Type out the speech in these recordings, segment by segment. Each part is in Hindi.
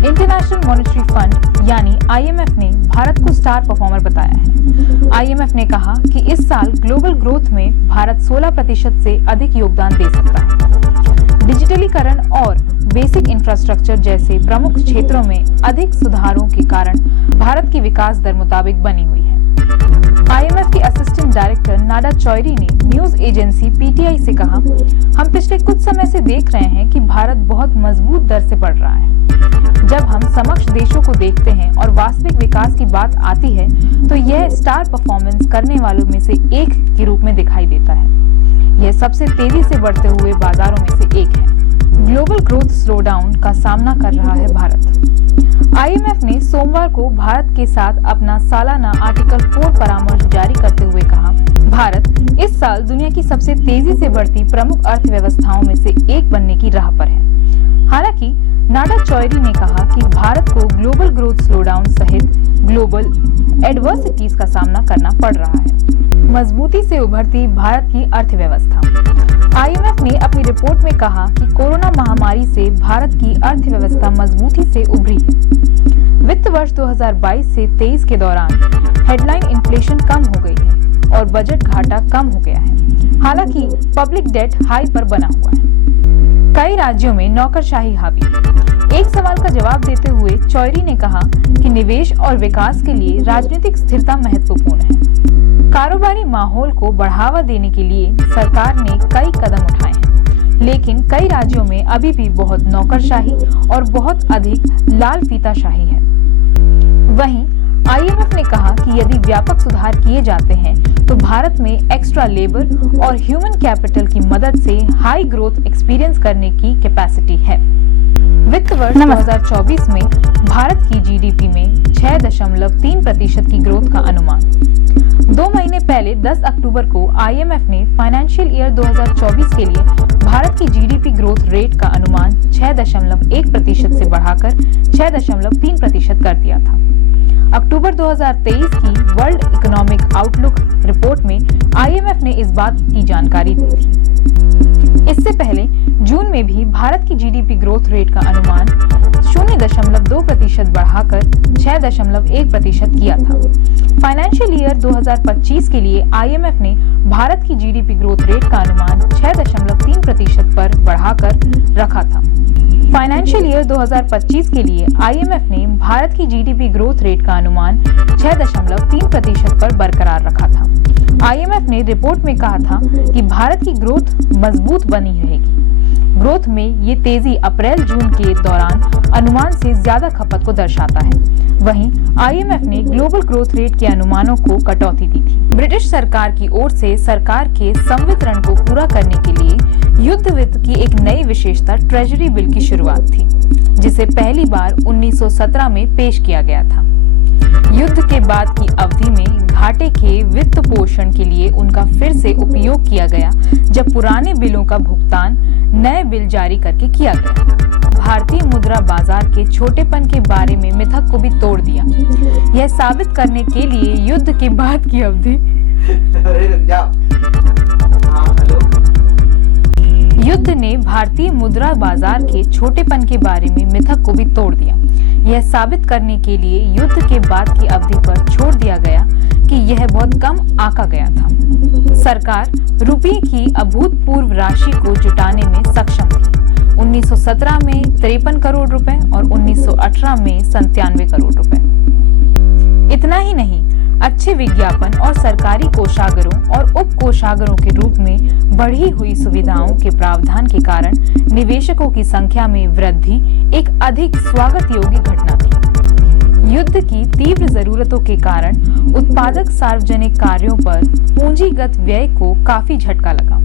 इंटरनेशनल मॉनेटरी फंड यानी IMF ने भारत को स्टार परफॉर्मर बताया है। IMF ने कहा कि इस साल ग्लोबल ग्रोथ में भारत 16% से अधिक योगदान दे सकता है। डिजिटलीकरण और बेसिक इंफ्रास्ट्रक्चर जैसे प्रमुख क्षेत्रों में अधिक सुधारों के कारण भारत की विकास दर मुताबिक बनी हुई है। IMF के असिस्टेंट डायरेक्टर नाडा चौधरी ने न्यूज एजेंसी PTI से कहा, हम पिछले कुछ समय से देख रहे हैं कि भारत बहुत मजबूत दर से बढ़ रहा है। जब हम समकक्ष देशों को देखते हैं और वास्तविक विकास की बात आती है तो यह स्टार परफॉर्मेंस करने वालों में से एक के रूप में दिखाई देता है। यह सबसे तेजी से बढ़ते हुए बाजारों में से एक है। ग्लोबल ग्रोथ स्लोडाउन का सामना कर रहा है भारत। IMF ने सोमवार को भारत के साथ अपना सालाना आर्टिकल 4 परामर्श जारी करते हुए कहा, भारत इस साल दुनिया की सबसे तेजी से बढ़ती प्रमुख अर्थव्यवस्थाओं में से एक बनने की राह पर है। हालांकि नाडा चौधरी ने कहा कि भारत को ग्लोबल ग्रोथ स्लोडाउन सहित ग्लोबल एडवर्सिटीज का सामना करना पड़ रहा है। मजबूती से उभरती भारत की अर्थव्यवस्था। IMF ने अपनी रिपोर्ट में कहा कि कोरोना महामारी से भारत की अर्थव्यवस्था मजबूती से उभरी है। वित्त वर्ष 2022 से 23 के दौरान हेडलाइन इन्फ्लेशन कम हो गई है और बजट घाटा कम हो गया है। हालांकि पब्लिक डेट हाई पर बना हुआ है। कई राज्यों में नौकरशाही हावी। एक सवाल का जवाब देते हुए चौधरी ने कहा कि निवेश और विकास के लिए राजनीतिक स्थिरता महत्वपूर्ण है। कारोबारी माहौल को बढ़ावा देने के लिए सरकार ने कई कदम उठाए हैं, लेकिन कई राज्यों में अभी भी बहुत नौकरशाही और बहुत अधिक लाल फीताशाही है। वहीं IMF ने कहा कि यदि व्यापक सुधार किए जाते हैं तो भारत में एक्स्ट्रा लेबर और ह्यूमन कैपिटल की मदद से हाई ग्रोथ एक्सपीरियंस करने की कैपेसिटी है। वित्त वर्ष 2024 में भारत की GDP में 6.3% की ग्रोथ का अनुमान। 2 महीने पहले 10 अक्टूबर को IMF ने फाइनेंशियल ईयर 2024 के लिए भारत की GDP ग्रोथ रेट का अनुमान 6.1% से बढ़ाकर 6.3% कर दिया था। अक्टूबर 2023 की वर्ल्ड इकोनॉमिक आउटलुक रिपोर्ट में IMF ने इस बात की जानकारी दी थी। इससे पहले जून में भी भारत की GDP ग्रोथ रेट का अनुमान 0.2% बढ़ाकर 6.1% किया था। फाइनेंशियल ईयर 2025 के लिए IMF ने भारत की GDP ग्रोथ रेट का अनुमान 6.3% पर बढ़ाकर रखा था। फाइनेंशियल ईयर 2025 के लिए IMF ने भारत की GDP ग्रोथ रेट का अनुमान 6.3% पर बरकरार रखा था। IMF ने रिपोर्ट में कहा था कि भारत की ग्रोथ मजबूत बनी रहेगी। ग्रोथ में ये तेजी अप्रैल-जून के दौरान अनुमान से ज्यादा खपत को दर्शाता है। वहीं IMF ने ग्लोबल ग्रोथ रेट के अनुमानों को कटौती दी थी। ब्रिटिश सरकार की ओर से सरकार के संवितरण को पूरा करने के लिए युद्ध वित्त की एक नई विशेषता ट्रेजरी बिल की शुरुआत थी, जिसे पहली बार 1917 में पेश किया गया था। युद्ध के बाद की अवधि में घाटे के वित्त पोषण के लिए उनका फिर से उपयोग किया गया, जब पुराने बिलों का भुगतान नए बिल जारी करके किया गया। भारतीय मुद्रा बाजार के छोटेपन के बारे में मिथक को भी तोड़ दिया। यह साबित करने के लिए युद्ध के बाद की अवधि युद्ध ने भारतीय मुद्रा बाजार के छोटेपन के बारे में मिथक को भी तोड़ दिया। यह साबित करने के लिए युद्ध के बाद की अवधि पर छोड़ दिया गया कि यह बहुत कम आंका गया था। सरकार रुपये की अभूतपूर्व राशि को जुटाने में सक्षम थी। 1917 में 53 करोड़ रुपए और 1918 में 97 करोड़ रुपए। इतना ही नहीं, अच्छे विज्ञापन और सरकारी कोषागारों और उप कोषागारों के रूप में बढ़ी हुई सुविधाओं के प्रावधान के कारण निवेशकों की संख्या में वृद्धि एक अधिक स्वागत योग्य घटना थी। युद्ध की तीव्र जरूरतों के कारण उत्पादक सार्वजनिक कार्यों पर पूंजीगत व्यय को काफी झटका लगा।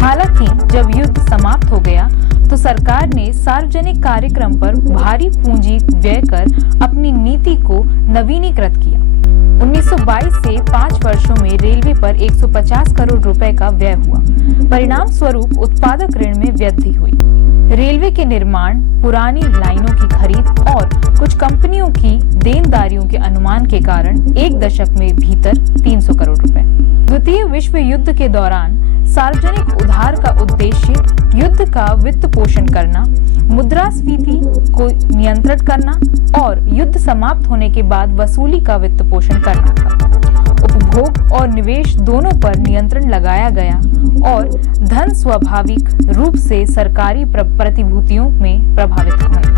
हालांकि जब युद्ध समाप्त हो गया तो सरकार ने सार्वजनिक कार्यक्रम पर भारी पूंजी व्यय कर अपनी नीति को नवीनीकृत किया। 1922 से 5 वर्षों में रेलवे पर 150 करोड़ रुपए का व्यय हुआ। परिणाम स्वरूप उत्पादक ऋण में वृद्धि हुई। रेलवे के निर्माण, पुरानी लाइनों की खरीद और कुछ कंपनियों की देनदारियों के अनुमान के कारण एक दशक में भीतर 300 करोड़ रुपए। द्वितीय विश्व युद्ध के दौरान सार्वजनिक उधार का उद्देश्य युद्ध का वित्त पोषण करना, मुद्रास्फीति को नियंत्रित करना और युद्ध समाप्त होने के बाद वसूली का वित्त पोषण करना था। उपभोग और निवेश दोनों पर नियंत्रण लगाया गया और धन स्वाभाविक रूप से सरकारी प्रतिभूतियों में प्रभावित होने लगा।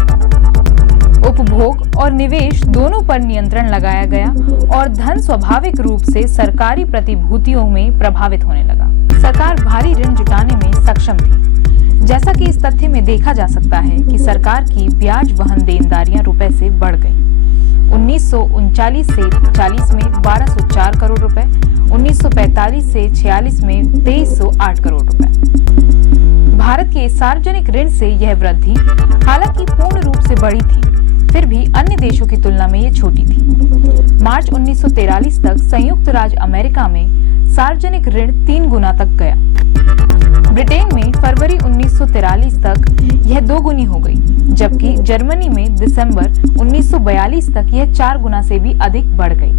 उपभोग और निवेश दोनों पर नियंत्रण लगाया गया और धन स्वाभाविक रूप से सरकारी प्रतिभूतियों में प्रभावित होने लगा। सरकार भारी ऋण जुटाने में सक्षम थी, जैसा कि इस तथ्य में देखा जा सकता है कि सरकार की ब्याज वहन देनदारियां रुपए से बढ़ गई। 1939 से 40 में 1204 करोड़ रुपए, 1945 से 46 में 2308 करोड़ रुपए। भारत के सार्वजनिक ऋण से यह वृद्धि हालांकि पूर्ण रूप से बढ़ी थी, फिर भी अन्य देशों की तुलना में ये छोटी थी। मार्च 1943 तक संयुक्त राज्य अमेरिका में सार्वजनिक ऋण 3 गुना तक गया। ब्रिटेन में फरवरी 1943 तक यह 2 गुनी हो गई, जबकि जर्मनी में दिसंबर 1942 तक यह 4 गुना से भी अधिक बढ़ गई।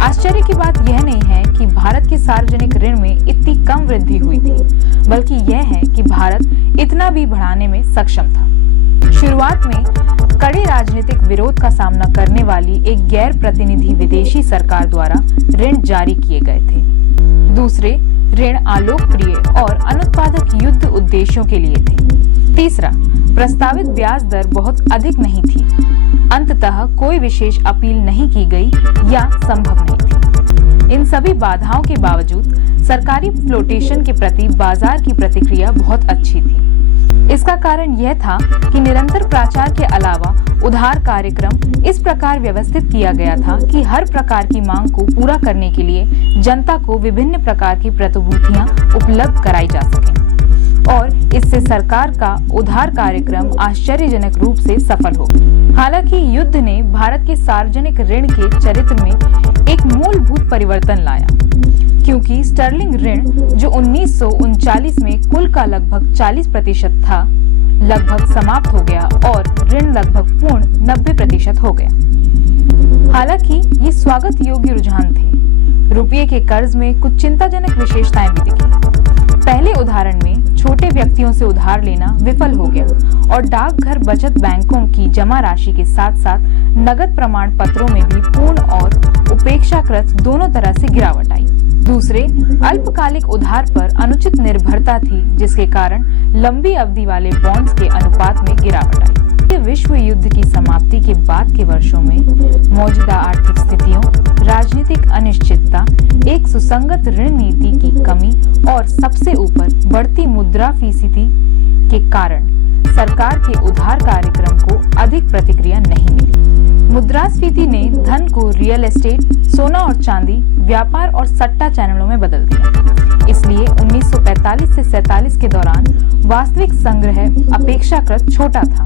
आश्चर्य की बात यह नहीं है कि भारत के सार्वजनिक ऋण में इतनी कम वृद्धि हुई थी, बल्कि यह है कि भारत इतना भी बढ़ाने में सक्षम था। शुरुआत में कड़े राजनीतिक विरोध का सामना करने वाली एक गैर प्रतिनिधि विदेशी सरकार द्वारा ऋण जारी किए गए थे। दूसरे, ऋण अलोकप्रिय और अनुत्पादक युद्ध उद्देश्यों के लिए थे। तीसरा, प्रस्तावित ब्याज दर बहुत अधिक नहीं थी। अंततः कोई विशेष अपील नहीं की गई या संभव नहीं थी। इन सभी बाधाओं के बावजूद सरकारी फ्लोटेशन के प्रति बाजार की प्रतिक्रिया बहुत अच्छी थी। इसका कारण यह था कि निरंतर प्रचार के अलावा उधार कार्यक्रम इस प्रकार व्यवस्थित किया गया था कि हर प्रकार की मांग को पूरा करने के लिए जनता को विभिन्न प्रकार की प्रतिभूतियां उपलब्ध कराई जा सकें और इससे सरकार का उधार कार्यक्रम आश्चर्यजनक रूप से सफल हो। हालांकि युद्ध ने भारत के सार्वजनिक ऋण के चरित्र में एक मूलभूत परिवर्तन लाया, क्योंकि स्टर्लिंग ऋण जो 1939 में कुल का लगभग 40% था, लगभग समाप्त हो गया और ऋण लगभग पूर्ण 90% हो गया। हालांकि ये स्वागत योग्य रुझान थे। रुपये के कर्ज में कुछ चिंताजनक विशेषताएं भी दिखी। पहले उदाहरण में छोटे व्यक्तियों से उधार लेना विफल हो गया और डाकघर बचत बैंकों की जमा राशि के साथ साथ नगद प्रमाण पत्रों में भी पूर्ण और उपेक्षाकृत दोनों तरह से गिरावट आई। दूसरे, अल्पकालिक उधार पर अनुचित निर्भरता थी, जिसके कारण लंबी अवधि वाले बॉन्ड्स के अनुपात में गिरावट आई। विश्व युद्ध की समाप्ति के बाद के वर्षों में मौजूदा आर्थिक स्थितियों, राजनीतिक अनिश्चितता, एक सुसंगत ऋण नीति की कमी और सबसे ऊपर बढ़ती मुद्रास्फीति के कारण सरकार के उधार कार्यक्रम को अधिक प्रतिक्रिया नहीं मिली। मुद्रास्फीति ने धन को रियल एस्टेट, सोना और चांदी, व्यापार और सट्टा चैनलों में बदल दिया। इसलिए 1945 से 47 के दौरान वास्तविक संग्रह अपेक्षाकृत छोटा था।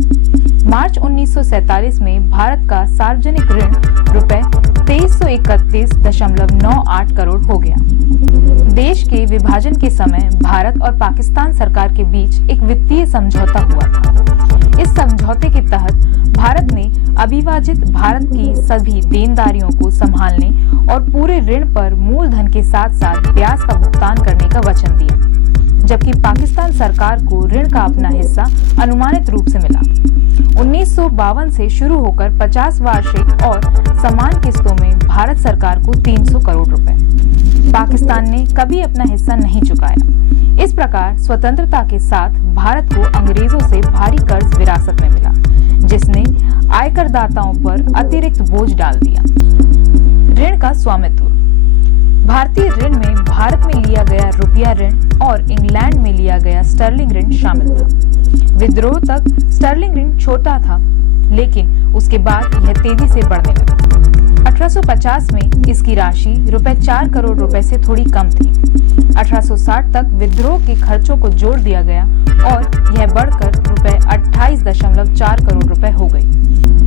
मार्च 1947 में भारत का सार्वजनिक ऋण रुपए 2331.98 करोड़ हो गया। देश के विभाजन के समय भारत और पाकिस्तान सरकार के बीच एक वित्तीय समझौता हुआ था। इस समझौते के तहत भारत ने अविभाजित भारत की सभी देनदारियों को संभालने और पूरे ऋण पर मूलधन के साथ साथ ब्याज का भुगतान करने का वचन दिया, जबकि पाकिस्तान सरकार को ऋण का अपना हिस्सा अनुमानित रूप से मिला। 1952 से शुरू होकर 50 वार्षिक और समान किस्तों में भारत सरकार को 300 करोड़ रुपए। पाकिस्तान ने कभी अपना हिस्सा नहीं चुकाया। इस प्रकार स्वतंत्रता के साथ भारत को अंग्रेजों से भारी कर्ज विरासत में मिला, जिसने आयकरदाताओं पर अतिरिक्त बोझ डाल दिया। ऋण का स्वामित्व। भारतीय ऋण में भारत में लिया गया रुपया ऋण और इंग्लैंड में लिया गया स्टर्लिंग ऋण शामिल था। विद्रोह तक स्टर्लिंग ऋण छोटा था, लेकिन उसके बाद यह तेजी से बढ़ने लगा। 1850 में इसकी राशि रुपए 4 करोड़ रुपए से थोड़ी कम थी। 1860 तक विद्रोह के खर्चों को जोड़ दिया गया और यह बढ़कर रुपए 28.4 करोड़ रुपए हो गई।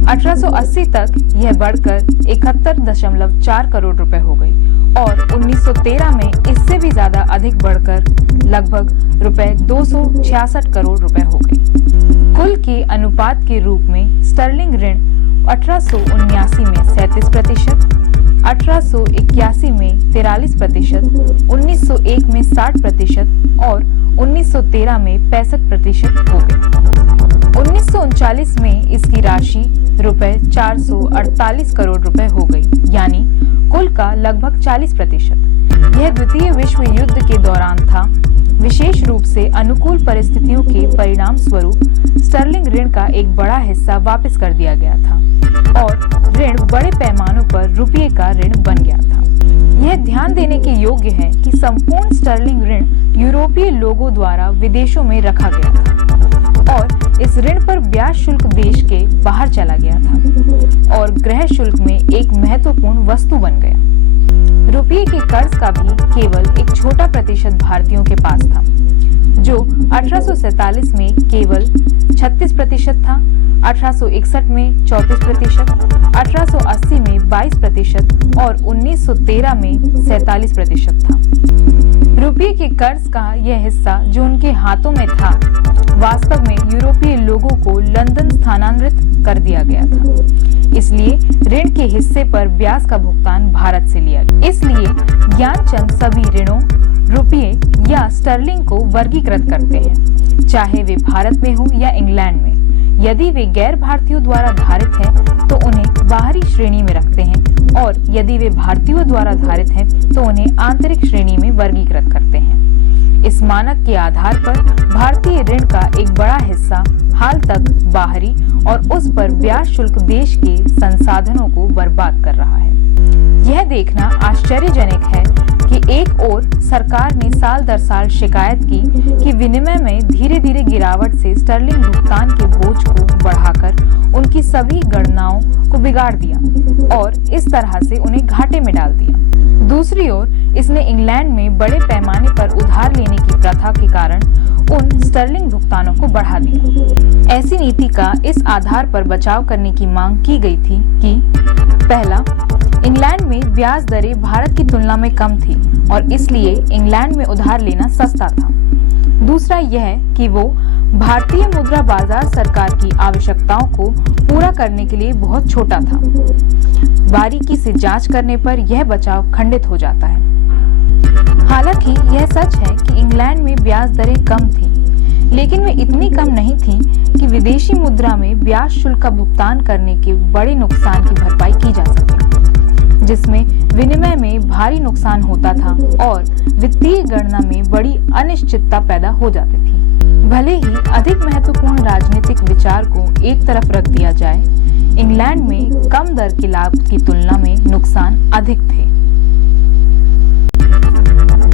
1880 तक यह बढ़कर 71.4 करोड़ रुपए हो गई और 1913 में इससे भी ज्यादा अधिक बढ़कर लगभग रुपए 266 करोड़ रुपए हो गई। कुल के अनुपात के रूप में स्टर्लिंग ऋण 1879 में 37%, 1881 में 43%, 1901 में 60% और 1913 में 65% हो गई। 1939 में इसकी राशि रुपए 448 करोड़ रुपए हो गई, यानी कुल का लगभग 40%। यह द्वितीय विश्व युद्ध के दौरान था। विशेष रूप से अनुकूल परिस्थितियों के परिणाम स्वरूप स्टर्लिंग ऋण का एक बड़ा हिस्सा वापस कर दिया गया था और ऋण बड़े पैमानों पर रुपये का ऋण बन गया था। यह ध्यान देने के योग्य है कि संपूर्ण स्टर्लिंग ऋण यूरोपीय लोगों द्वारा विदेशों में रखा गया था और इस ऋण पर ब्याज शुल्क देश के बाहर चला गया था और गृह शुल्क में एक महत्वपूर्ण वस्तु बन गया। रुपये के कर्ज का भी केवल एक छोटा प्रतिशत भारतीयों के पास था, जो 1847 में केवल 36% था, 1861 में 34%, 1880 में 22% और 1913 में 47% था। रुपये के कर्ज का यह हिस्सा जो उनके हाथों में था, वास्तव में यूरोपीय लोगों को लंदन स्थानांतरित कर दिया गया था। इसलिए ऋण के हिस्से पर ब्याज का भुगतान भारत से लिया गया। इसलिए ज्ञानचंद सभी ऋणों, रुपये या स्टर्लिंग को वर्गीकृत करते हैं, चाहे वे भारत में हो या इंग्लैंड में। यदि वे गैर भारतीयों द्वारा धारित हैं, तो उन्हें बाहरी श्रेणी में रखते हैं और यदि वे भारतीयों द्वारा धारित हैं, तो उन्हें आंतरिक श्रेणी में वर्गीकृत करते हैं। इस मानक के आधार पर भारतीय ऋण का एक बड़ा हिस्सा हाल तक बाहरी और उस पर ब्याज शुल्क देश के संसाधनों को बर्बाद कर रहा है। यह देखना आश्चर्यजनक है कि एक ओर सरकार ने साल दर साल शिकायत की कि विनिमय में धीरे धीरे गिरावट से स्टर्लिंग भुगतान के बोझ को बढ़ाकर उनकी सभी गणनाओं को बिगाड़ दिया और इस तरह से उन्हें घाटे में डाल दिया। दूसरी ओर इसने इंग्लैंड में बड़े पैमाने पर उधार लेने की प्रथा के कारण उन स्टर्लिंग भुगतानों को बढ़ा दिया। ऐसी नीति का इस आधार पर बचाव करने की मांग की गई थी कि पहला, इंग्लैंड में ब्याज दरें भारत की तुलना में कम थी और इसलिए इंग्लैंड में उधार लेना सस्ता था। दूसरा यह कि वो भारतीय मुद्रा बाजार सरकार की आवश्यकताओं को पूरा करने के लिए बहुत छोटा था। बारीकी से जांच करने पर यह बचाव खंडित हो जाता है। हालांकि यह सच है कि इंग्लैंड में ब्याज दरें कम थीं, लेकिन वे इतनी कम नहीं थीं कि विदेशी मुद्रा में ब्याज शुल्क का भुगतान करने के बड़े नुकसान की भरपाई की जा सके, जिसमें विनिमय में भारी नुकसान होता था और वित्तीय गणना में बड़ी अनिश्चितता पैदा हो जाती थी। भले ही अधिक महत्वपूर्ण राजनीतिक विचार को एक तरफ रख दिया जाए, इंग्लैंड में कम दर के लाभ की तुलना में नुकसान अधिक थे।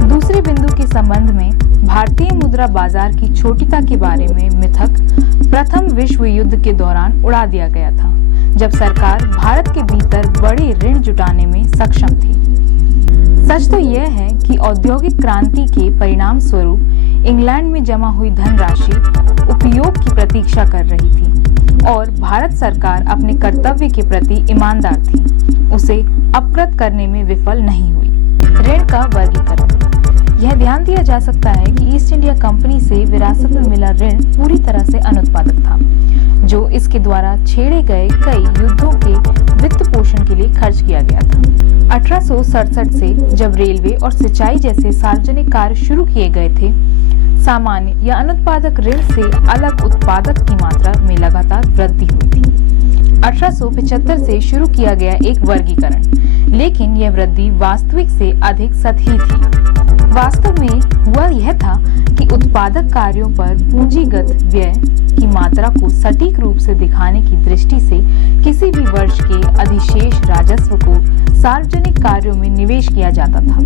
दूसरे बिंदु के संबंध में भारतीय मुद्रा बाजार की छोटिता के बारे में मिथक प्रथम विश्व युद्ध के दौरान उड़ा दिया गया था, जब सरकार भारत के भीतर बड़े ऋण जुटाने में सक्षम थी। सच तो यह है कि औद्योगिक क्रांति के परिणाम स्वरूप इंग्लैंड में जमा हुई धनराशि उपयोग की प्रतीक्षा कर रही थी और भारत सरकार अपने कर्तव्य के प्रति ईमानदार थी, उसे अपकृत करने में विफल नहीं हुई। ऋण का वर्गीकरण। यह ध्यान दिया जा सकता है कि ईस्ट इंडिया कंपनी से विरासत में मिला ऋण पूरी तरह से अनुत्पादक था, जो इसके द्वारा छेड़े गए कई युद्धों के वित्त पोषण के लिए खर्च किया गया था। 1867 से जब रेलवे और सिंचाई जैसे सार्वजनिक कार्य शुरू किए गए थे, सामान्य या अनुत्पादक ऋण से अलग उत्पादक की मात्रा में लगातार वृद्धि हुई थी। 1875 से शुरू किया गया एक वर्गीकरण, लेकिन यह वृद्धि वास्तविक से अधिक सतही थी। वास्तव में हुआ यह था कि उत्पादक कार्यों पर पूंजीगत व्यय की मात्रा को सटीक रूप से दिखाने की दृष्टि से किसी भी वर्ष के अधिशेष राजस्व को सार्वजनिक कार्यों में निवेश किया जाता था,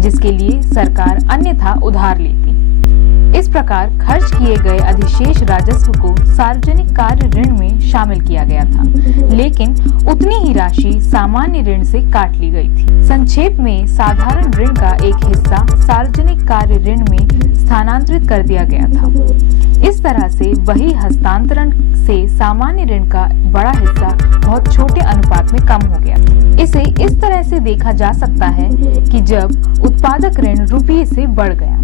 जिसके लिए सरकार अन्यथा उधार लेती। इस प्रकार खर्च किए गए अधिशेष राजस्व को सार्वजनिक कार्य ऋण में शामिल किया गया था, लेकिन उतनी ही राशि सामान्य ऋण से काट ली गई थी। संक्षेप में, साधारण ऋण का एक हिस्सा सार्वजनिक कार्य ऋण में स्थानांतरित कर दिया गया था। इस तरह से वही हस्तांतरण से सामान्य ऋण का बड़ा हिस्सा बहुत छोटे अनुपात में कम हो गया। इसे इस तरह से देखा जा सकता है कि जब उत्पादक ऋण रुपये से बढ़ गया,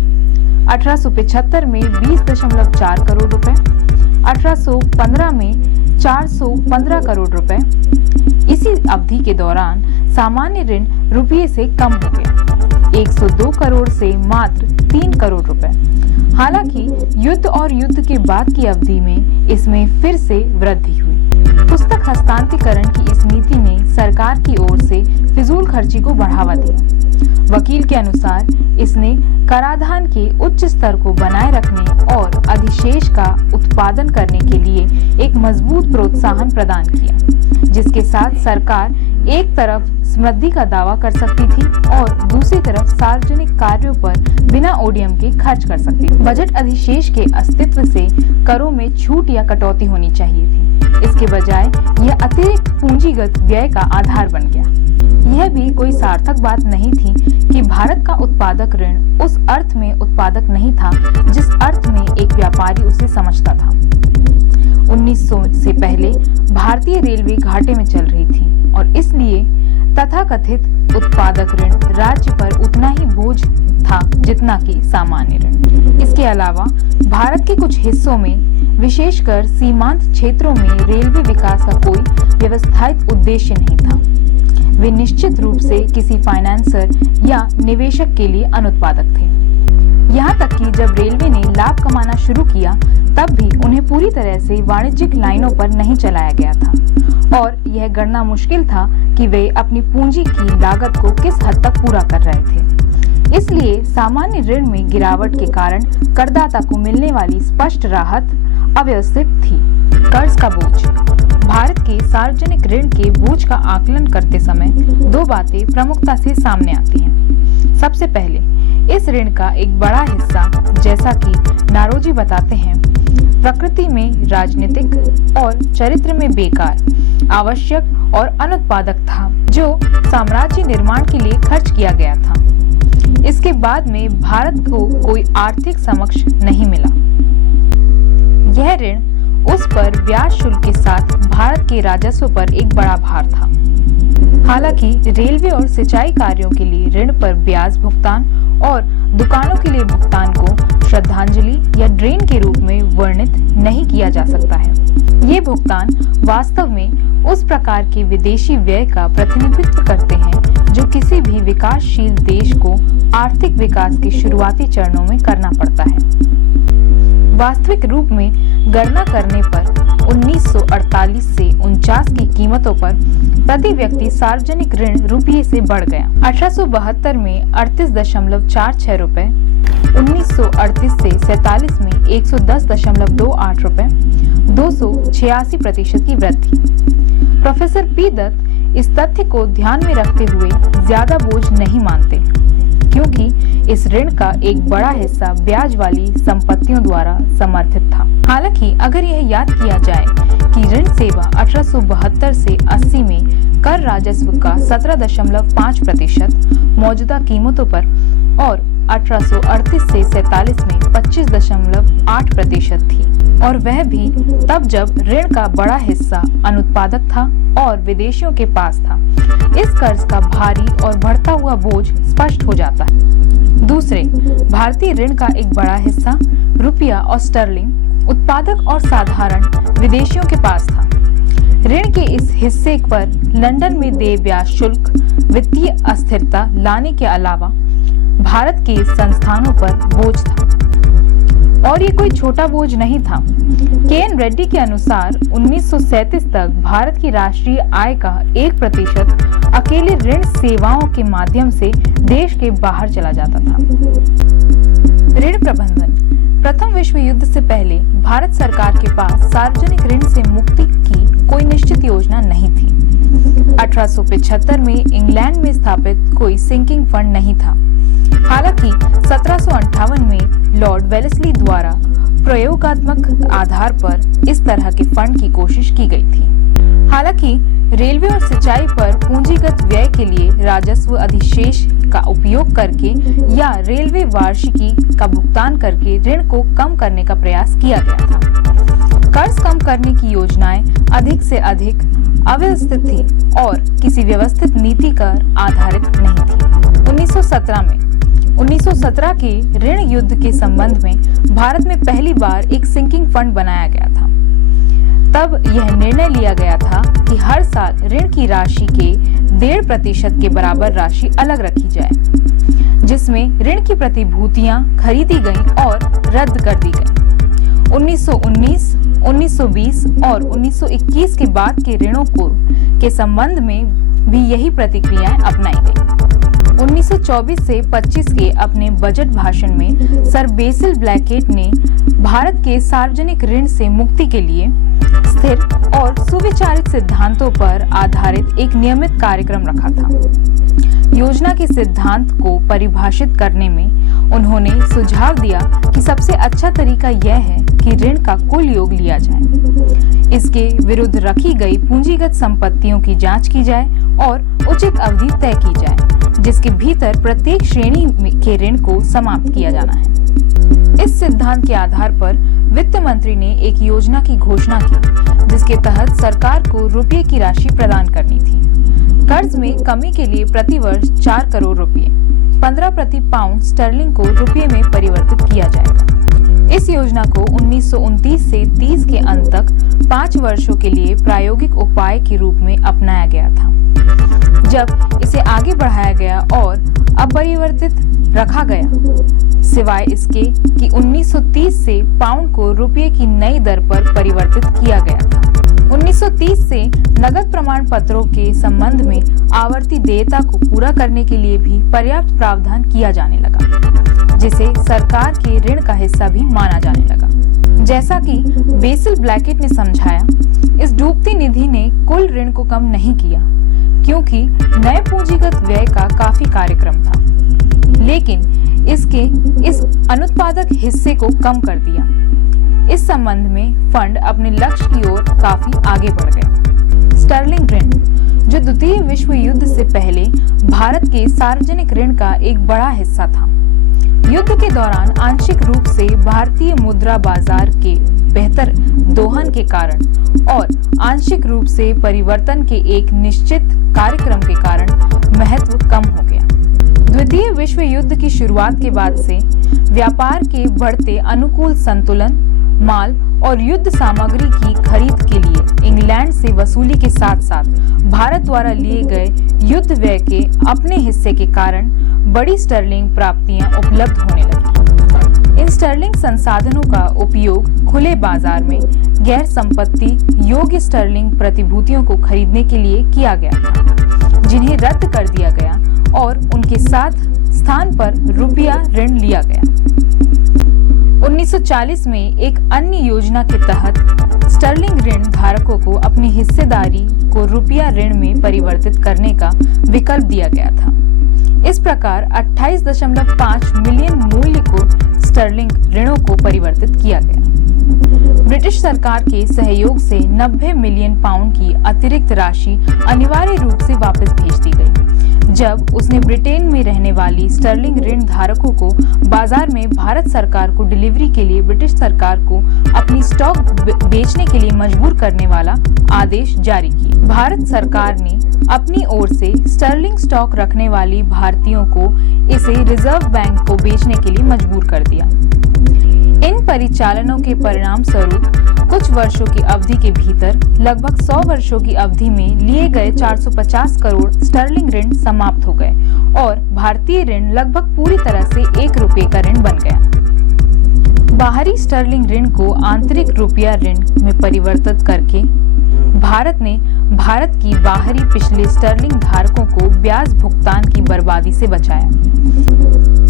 1875 में 20.4 करोड़ रुपए, 1815 में 415 करोड़ रुपए। इसी अवधि के दौरान सामान्य ऋण रुपये से कम हो गया, 102 करोड़ से मात्र 3 करोड़ रुपए। हालांकि युद्ध और युद्ध के बाद की अवधि में इसमें फिर से वृद्धि हुई। पुस्तक हस्तांतरीकरण की इस नीति ने सरकार की ओर से फिजूल खर्ची को बढ़ावा दिया। वकील के अनुसार इसने कराधान के उच्च स्तर को बनाए रखने और अधिशेष का उत्पादन करने के लिए एक मजबूत प्रोत्साहन प्रदान किया, जिसके साथ सरकार एक तरफ समृद्धि का दावा कर सकती थी और दूसरी तरफ सार्वजनिक कार्यों पर बिना ओडीएम के खर्च कर सकती थी। बजट अधिशेष के अस्तित्व से करों में छूट या कटौती होनी चाहिए थी। इसके बजाय यह अतिरिक्त पूंजीगत व्यय का आधार बन गया। यह भी कोई सार्थक बात नहीं थी कि भारत का उत्पादक ऋण उस अर्थ में उत्पादक नहीं था जिस अर्थ में एक व्यापारी उसे समझता था। 1900 से पहले भारतीय रेलवे घाटे में चल रही थी और इसलिए तथाकथित उत्पादक ऋण राज्य पर उतना ही बोझ था जितना कि सामान्य ऋण। इसके अलावा भारत के कुछ हिस्सों में, विशेषकर सीमांत क्षेत्रों में रेलवे विकास का कोई व्यवस्थित उद्देश्य नहीं था। वे निश्चित रूप से किसी फाइनेंसर या निवेशक के लिए अनुत्पादक थे। यहाँ तक कि जब रेलवे ने लाभ कमाना शुरू किया तब भी उन्हें पूरी तरह से वाणिज्यिक लाइनों पर नहीं चलाया गया था और यह गणना मुश्किल था कि वे अपनी पूंजी की लागत को किस हद तक पूरा कर रहे थे। इसलिए सामान्य ऋण में गिरावट के कारण करदाता को मिलने वाली स्पष्ट राहत अव्यवस्थित थी। कर्ज का बोझ। भारत के सार्वजनिक ऋण के बोझ का आकलन करते समय दो बातें प्रमुखता से सामने आती हैं। सबसे पहले, इस ऋण का एक बड़ा हिस्सा, जैसा कि नारोजी बताते हैं, प्रकृति में राजनीतिक और चरित्र में बेकार, आवश्यक और अनुत्पादक था, जो साम्राज्य निर्माण के लिए खर्च किया गया था। इसके बाद में भारत को कोई आर्थिक समक्ष नहीं मिला। यह ऋण उस पर ब्याज शुल्क के साथ भारत के राजस्व पर एक बड़ा भार था। हालांकि रेलवे और सिंचाई कार्यों के लिए ऋण पर ब्याज भुगतान और दुकानों के लिए भुगतान को श्रद्धांजलि या ड्रेन के रूप में वर्णित नहीं किया जा सकता है। ये भुगतान वास्तव में उस प्रकार के विदेशी व्यय का प्रतिनिधित्व करते हैं जो किसी भी विकासशील देश को आर्थिक विकास के शुरुआती चरणों में करना पड़ता है। वास्तविक रूप में गणना करने पर 1948 से 49 की कीमतों पर प्रति व्यक्ति सार्वजनिक ऋण रुपये से बढ़ गया। 1872 में 38.46 रुपए, 1938 से 47 में 110.28 रुपए, 286% की वृद्धि। प्रोफेसर पी दत्त इस तथ्य को ध्यान में रखते हुए ज्यादा बोझ नहीं मानते, क्योंकि इस ऋण का एक बड़ा हिस्सा ब्याज वाली संपत्तियों द्वारा समर्थित था। हालांकि अगर यह याद किया जाए कि ऋण सेवा 1872 से 80 में कर राजस्व का 17.5% मौजूदा कीमतों पर और 1838 से 47 में 25.8% थी, और वह भी तब जब ऋण का बड़ा हिस्सा अनुत्पादक था और विदेशियों के पास था। इस कर्ज का भारी और बढ़ता हुआ बोझ स्पष्ट हो जाता है। दूसरे, भारतीय ऋण का एक बड़ा हिस्सा रुपया और स्टर्लिंग उत्पादक और साधारण विदेशियों के पास था। ऋण के इस हिस्से पर लंदन में देय ब्याज शुल्क वित्तीय अस्थिरता लाने के अलावा भारत के संस्थानों पर बोझ था, और ये कोई छोटा बोझ नहीं था। के.एन. रेड्डी के अनुसार 1937 तक भारत की राष्ट्रीय आय का 1% अकेले ऋण सेवाओं के माध्यम से देश के बाहर चला जाता था। ऋण प्रबंधन। प्रथम विश्व युद्ध से पहले भारत सरकार के पास सार्वजनिक ऋण से मुक्ति की कोई निश्चित योजना नहीं थी। 1875 में इंग्लैंड में स्थापित कोई सिंकिंग फंड नहीं था। हालांकि 1758 में लॉर्ड वेलेस्ली द्वारा प्रयोगात्मक आधार पर इस तरह के फंड की कोशिश की गई थी। हालांकि रेलवे और सिंचाई पर पूंजीगत व्यय के लिए राजस्व अधिशेष का उपयोग करके या रेलवे वार्षिकी का भुगतान करके ऋण को कम करने का प्रयास किया गया था। कर्ज कम करने की योजनाएं अधिक से अधिक अव्यवस्थित थी और किसी व्यवस्थित नीति पर आधारित नहीं थी। 1917 के ऋण युद्ध के संबंध में भारत में पहली बार एक सिंकिंग फंड बनाया गया था। तब यह निर्णय लिया गया था कि हर साल ऋण की राशि के 1.5% के बराबर राशि अलग रखी जाए, जिसमें ऋण की प्रतिभूतियां खरीदी गईं और रद्द कर दी गईं। 1919, 1920 और 1921 के बाद के ऋणों के संबंध में भी यही प्रतिक्रियाएं अपनाई गईं। 1924 से 25 के अपने बजट भाषण में सर बेसिल ब्लैकेट ने भारत के सार्वजनिक ऋण से मुक्ति के लिए स्थिर और सुविचारित सिद्धांतों पर आधारित एक नियमित कार्यक्रम रखा था। योजना के सिद्धांत को परिभाषित करने में उन्होंने सुझाव दिया कि सबसे अच्छा तरीका यह है कि ऋण का कुल योग लिया जाए, इसके विरुद्ध रखी गई पूंजीगत संपत्तियों की जांच की जाए और उचित अवधि तय की जाए, जिसके भीतर प्रत्येक श्रेणी के ऋण को समाप्त किया जाना है। इस सिद्धांत के आधार पर वित्त मंत्री ने एक योजना की घोषणा की, जिसके तहत सरकार को रुपये की राशि प्रदान करनी थी। कर्ज में कमी के लिए प्रति वर्ष 4 करोड़ रुपए, 15 प्रति पाउंड स्टर्लिंग को रुपये में परिवर्तित किया जाएगा। इस योजना को 1929 से 30 के अंत तक 5 वर्षों के लिए प्रायोगिक उपाय के रूप में अपनाया गया था। जब इसे आगे बढ़ाया गया और अपरिवर्तित रखा गया, सिवाय इसके कि 1930 से पाउंड को रुपये की नई दर पर परिवर्तित किया गया था। 1930 से नगद प्रमाण पत्रों के संबंध में आवर्ती देयता को पूरा करने के लिए भी पर्याप्त प्रावधान किया जाने लगा, जिसे सरकार के ऋण का हिस्सा भी माना जाने लगा। जैसा कि बेसिल ब्लैकेट ने समझाया, इस डूबती निधि ने कुल ऋण को कम नहीं किया, क्योंकि नए पूंजीगत व्यय का काफी कार्यक्रम था, लेकिन इसके इस अनुत्पादक हिस्से को कम कर दिया। इस संबंध में फंड अपने लक्ष्य की ओर काफी आगे बढ़ गए। स्टर्लिंग ऋण, जो द्वितीय विश्व युद्ध से पहले भारत के सार्वजनिक ऋण का एक बड़ा हिस्सा था, युद्ध के दौरान आंशिक रूप से भारतीय मुद्रा बाजार के बेहतर दोहन के कारण और आंशिक रूप से परिवर्तन के एक निश्चित कार्यक्रम के कारण महत्व कम हो गया। द्वितीय विश्व युद्ध की शुरुआत के बाद से व्यापार के बढ़ते अनुकूल संतुलन, माल और युद्ध सामग्री की खरीद के लिए इंग्लैंड से वसूली के साथ साथ भारत द्वारा लिए गए युद्ध व्यय के अपने हिस्से के कारण बड़ी स्टर्लिंग प्राप्तियां उपलब्ध होने लगी। इन स्टर्लिंग संसाधनों का उपयोग खुले बाजार में गैर संपत्ति योग्य स्टर्लिंग प्रतिभूतियों को खरीदने के लिए किया गया था, जिन्हें रद्द कर दिया गया और उनके साथ स्थान पर रुपया ऋण लिया गया। 1940 में एक अन्य योजना के तहत स्टर्लिंग ऋण धारकों को अपनी हिस्सेदारी को रुपया ऋण में परिवर्तित करने का विकल्प दिया गया था। इस प्रकार 28.5 मिलियन मूल्य को स्टर्लिंग ऋणों को परिवर्तित किया गया। ब्रिटिश सरकार के सहयोग से 90 मिलियन पाउंड की अतिरिक्त राशि अनिवार्य रूप से वापस भेज दी गई, जब उसने ब्रिटेन में रहने वाली स्टर्लिंग ऋण धारकों को बाजार में भारत सरकार को डिलीवरी के लिए ब्रिटिश सरकार को अपनी स्टॉक बेचने के लिए मजबूर करने वाला आदेश जारी किया। भारत सरकार ने अपनी ओर से स्टर्लिंग स्टॉक रखने वाली भारतीयों को इसे रिजर्व बैंक को बेचने के लिए मजबूर कर दिया। इन परिचालनों के परिणाम स्वरूप कुछ वर्षों की अवधि के भीतर लगभग 100 वर्षों की अवधि में लिए गए 450 करोड़ स्टर्लिंग ऋण समाप्त हो गए और भारतीय ऋण लगभग पूरी तरह से 1 रुपये का ऋण बन गया। बाहरी स्टर्लिंग ऋण को आंतरिक रुपया ऋण में परिवर्तित करके भारत ने भारत की बाहरी पिछले स्टर्लिंग धारकों को ब्याज भुगतान की बर्बादी से बचाया।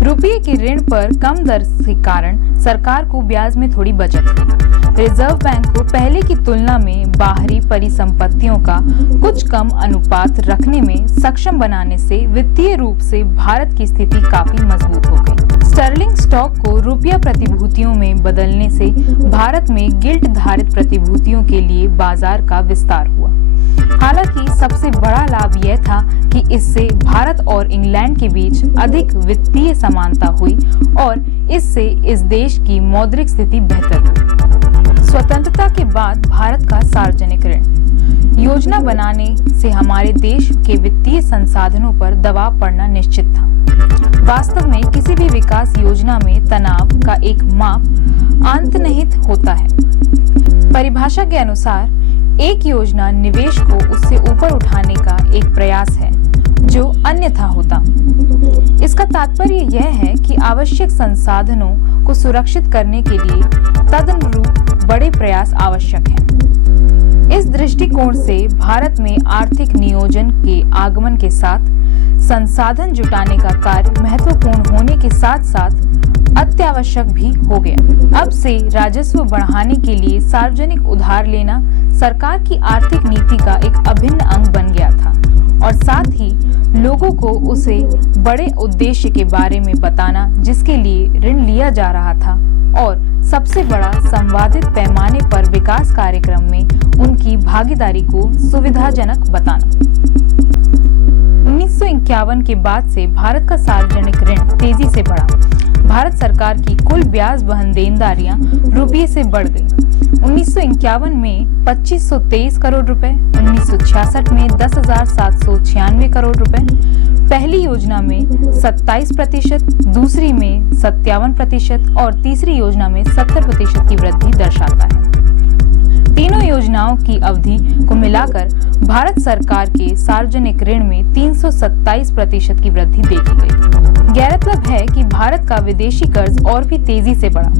रुपये के ऋण पर कम दर के कारण सरकार को ब्याज में थोड़ी बचत हुई। रिजर्व बैंक को पहले की तुलना में बाहरी परिसंपत्तियों का कुछ कम अनुपात रखने में सक्षम बनाने से वित्तीय रूप से भारत की स्थिति काफी मजबूत हो गई। स्टर्लिंग स्टॉक को रुपया प्रतिभूतियों में बदलने से भारत में गिल्ट धारित प्रतिभूतियों के लिए बाजार का विस्तार हुआ। हालांकि सबसे बड़ा लाभ यह था कि इससे भारत और इंग्लैंड के बीच अधिक वित्तीय समानता हुई और इससे इस देश की मौद्रिक स्थिति बेहतर हुई। स्वतंत्रता के बाद भारत का सार्वजनिक ऋण योजना बनाने से हमारे देश के वित्तीय संसाधनों पर दबाव पड़ना निश्चित था। वास्तव में किसी भी विकास योजना में तनाव का एक माप अंतर्निहित होता है। परिभाषा के अनुसार एक योजना निवेश को उससे ऊपर उठाने का एक प्रयास है जो अन्यथा होता। इसका तात्पर्य यह है कि आवश्यक संसाधनों को सुरक्षित करने के लिए तदनुरूप बड़े प्रयास आवश्यक हैं। इस दृष्टिकोण से भारत में आर्थिक नियोजन के आगमन के साथ संसाधन जुटाने का कार्य महत्वपूर्ण होने के साथ साथ अत्यावश्यक भी हो गया। अब से राजस्व बढ़ाने के लिए सार्वजनिक उधार लेना सरकार की आर्थिक नीति का एक अभिन्न अंग बन गया था और साथ ही लोगों को उसे बड़े उद्देश्य के बारे में बताना जिसके लिए ऋण लिया जा रहा था और सबसे बड़ा संवादित पैमाने पर विकास कार्यक्रम में उनकी भागीदारी को सुविधाजनक बताना। 1951 के बाद से भारत का सार्वजनिक ऋण तेजी से बढ़ा। भारत सरकार की कुल ब्याज वहन देनदारियां रुपये से बढ़ गई। 1951 में 2523 करोड़ रुपए, 1966 में 10,796 करोड़ रुपए, पहली योजना में 27%, दूसरी में 57% और तीसरी योजना में 70% की वृद्धि दर्शाता है। तीनों योजनाओं की अवधि को मिलाकर भारत सरकार के सार्वजनिक ऋण में 327% की वृद्धि देखी गई। गौरतलब है कि भारत का विदेशी कर्ज और भी तेजी से बढ़ा।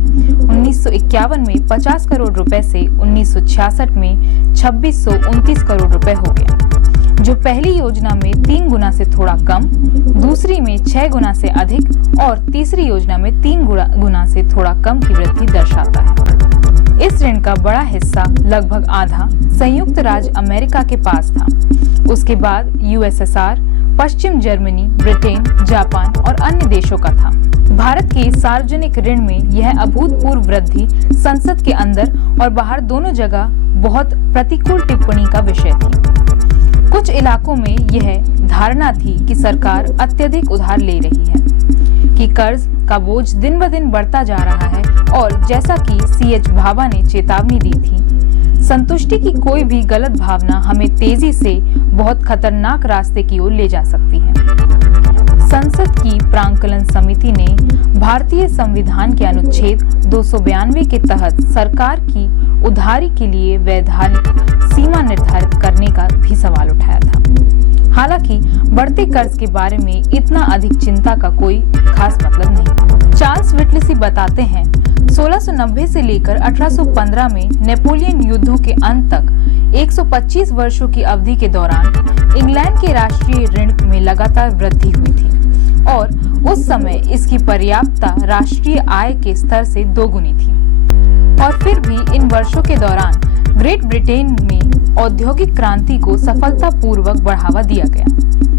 1951 में 50 करोड़ रुपए से 1966 में 2629 करोड़ रुपए हो गया, जो पहली योजना में 3 गुना से थोड़ा कम, दूसरी में 6 गुना से अधिक और तीसरी योजना में 3 गुना से थोड़ा कम की वृद्धि दर्शाता है। इस ऋण का बड़ा हिस्सा, लगभग आधा, संयुक्त राज्य अमेरिका के पास था। उसके बाद यूएसएसआर, पश्चिम जर्मनी, ब्रिटेन, जापान और अन्य देशों का था। भारत के सार्वजनिक ऋण में यह अभूतपूर्व वृद्धि संसद के अंदर और बाहर दोनों जगह बहुत प्रतिकूल टिप्पणी का विषय थी। कुछ इलाकों में यह धारणा थी कि सरकार अत्यधिक उधार ले रही है, कि कर्ज का बोझ दिन ब दिन बढ़ता जा रहा है और जैसा कि C.H. भाभा ने चेतावनी दी थी, संतुष्टि की कोई भी गलत भावना हमें तेजी से बहुत खतरनाक रास्ते की ओर ले जा सकती है। संसद की प्रांकलन समिति ने भारतीय संविधान के अनुच्छेद 292 के तहत सरकार की उधारी के लिए वैधानिक सीमा निर्धारित करने का भी सवाल उठाया था। हालांकि बढ़ते कर्ज के बारे में इतना अधिक चिंता का कोई खास मतलब नहीं। चार्ल्स व्हिटलेसी बताते हैं, 1690 से लेकर 1815 में नेपोलियन युद्धों के अंत तक 125 वर्षों की अवधि के दौरान इंग्लैंड के राष्ट्रीय ऋण में लगातार वृद्धि हुई थी और उस समय इसकी पर्याप्तता राष्ट्रीय आय के स्तर से दोगुनी थी। और फिर भी इन वर्षों के दौरान ग्रेट ब्रिटेन में औद्योगिक क्रांति को सफलतापूर्वक बढ़ावा दिया गया।